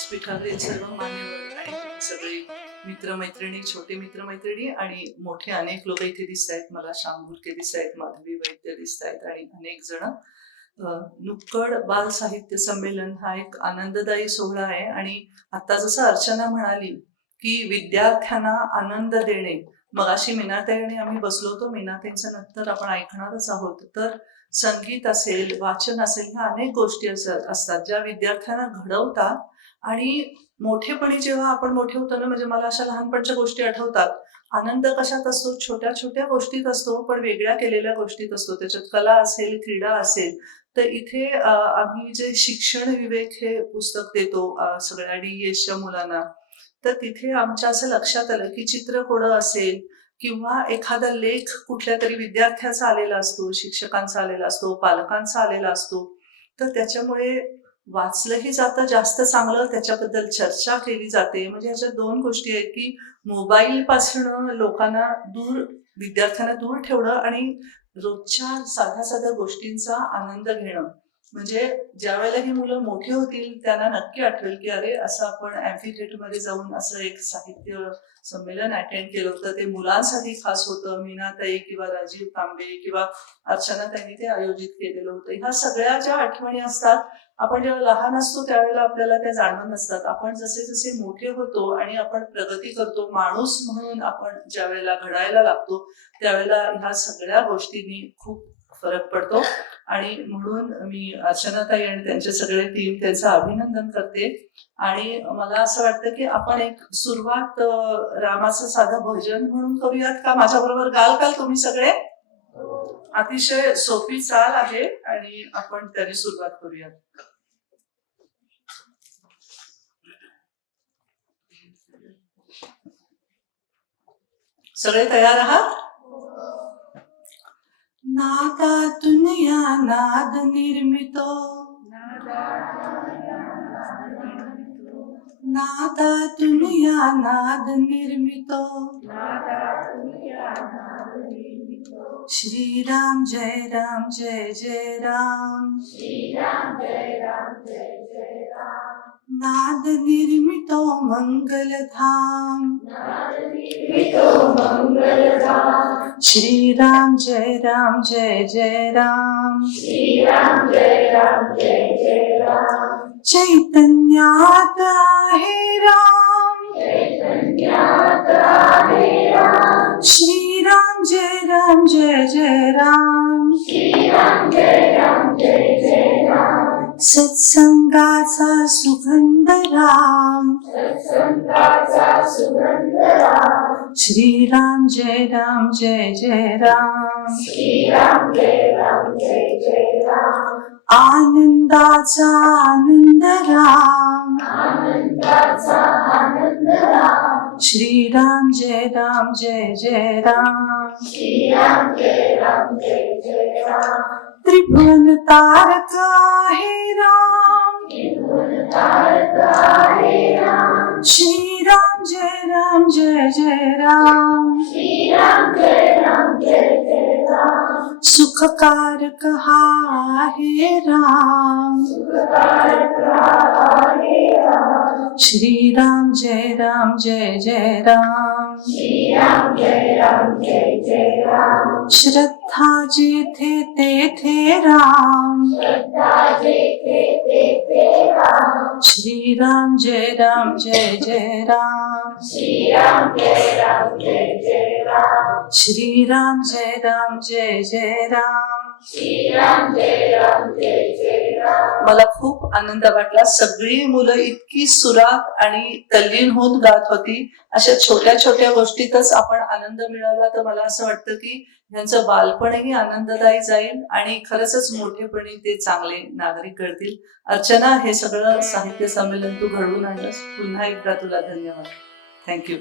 व्यासपीठावरील सर्व मान्यवर आणि सगळे मित्रमैत्रिणी छोटे मित्रमैत्रिणी आणि मोठे अनेक लोक इथे दिसत आहेत. मला श्याम घुरके दिसत आहेत माधवी वैद्य दिसत आहेत आणि अनेक जण. नुक्कड बाल साहित्य संमेलन हा एक आनंददायी सोहळा आहे आणि आता जसं अर्चना म्हणाली की विद्यार्थ्यांना आनंद देणे. मगाशी अशी आणि आम्ही बसलो होतो. मीनाताईंचं नंतर आपण ऐकणारच आहोत. तर संगीत असेल वाचन असेल ह्या अनेक गोष्टी असतात ज्या विद्यार्थ्यांना घडवतात. आणि मोठेपणी जेव्हा आपण मोठे होतो ना म्हणजे मला अशा लहानपणच्या गोष्टी आठवतात. आनंद कशात असतो? छोट्या छोट्या गोष्टीत असतो पण वेगळ्या केलेल्या गोष्टीत असतो. त्याच्यात कला असेल क्रीडा असेल तर इथे आम्ही जे शिक्षण विवेक हे पुस्तक देतो सगळ्या डी एसच्या मुलांना तर तिथे आमच्या असं लक्षात आलं की चित्रकोडं असेल किंवा एखादा लेख कुठल्या तरी विद्यार्थ्याचा आलेला असतो शिक्षकांचा आलेला असतो पालकांचा आलेला असतो तर त्याच्यामुळे वाचलंही जातं जास्त चांगलं त्याच्याबद्दल चर्चा केली जाते. म्हणजे ह्याच्या दोन गोष्टी आहेत की मोबाईल पासून लोकांना दूर विद्यार्थ्यांना दूर ठेवणं आणि रोजच्या साध्या साध्या गोष्टींचा आनंद घेणं. म्हणजे ज्या वेळेला ही मुलं मोठी होतील त्यांना नक्की आठवेल की अरे असं आपण मध्ये जाऊन असं एक साहित्य संमेलन अटेंड केलं होतं. ते मुलांसाठी खास होतं. मीनाताई किंवा राजीव तांबे किंवा अर्चना त्यांनी ते आयोजित केलेलं होतं. ह्या सगळ्या ज्या आठवणी असतात आपण जेव्हा लहान असतो त्यावेळेला आपल्याला त्या जाणवत नसतात. आपण जसे जसे मोठे होतो आणि आपण प्रगती करतो माणूस म्हणून आपण ज्या वेळेला घडायला लागतो त्यावेळेला ह्या सगळ्या गोष्टींनी खूप फरक पडतो. आणि म्हणून मी अर्चनाताई आणि त्यांचे सगळे टीम त्यांचं अभिनंदन करते. आणि मला असं वाटतं की आपण एक सुरुवात रामाचं साधं भजन म्हणून करूयात का? माझ्या बरोबर गाल काल तुम्ही सगळे? अतिशय सोपी चाल आहे आणि आपण त्याने सुरुवात करूयात. सगळे तयार आहात नादातून या नाद निर्मितो नादातून या नाद निर्मितो श्रीराम जय राम जय जय राम नाद निर्मितो मंगलधाम श्रीराम जय राम जय जय राम चैतन्यात आहे राम श्रीराम जय राम जय जय राम सत्संगाचा सुगंध राम श्रीराम जय राम जय जय राम आनंदाचा आनंद राम श्रीराम जय राम जय जय राम त्रिभुवन तारक आहे राम. श्री राम जय राम जय जय राम. सुखकारक हा आहे राम. श्रीराम जय राम जय जय राम. श्रद्धा जेथे तेथे राम। श्रीराम जय राम जय जय राम। श्रीराम जय राम जय जय राम। मला खूप आनंद वाटला. सगळी मुलं इतकी सुरात आणि तल्लीन होऊन गात होती. अशा छोट्या छोट्या गोष्टीतच आपण आनंद मिळवला. तर मला असं वाटतं की यांचं बालपणही आनंददायी जाईल आणि खरंच मोठेपणी ते चांगले नागरिक घडतील. अर्चना हे सगळं साहित्य संमेलन तू घडवून आणलंस. पुन्हा एकदा तुला धन्यवाद. थँक्यू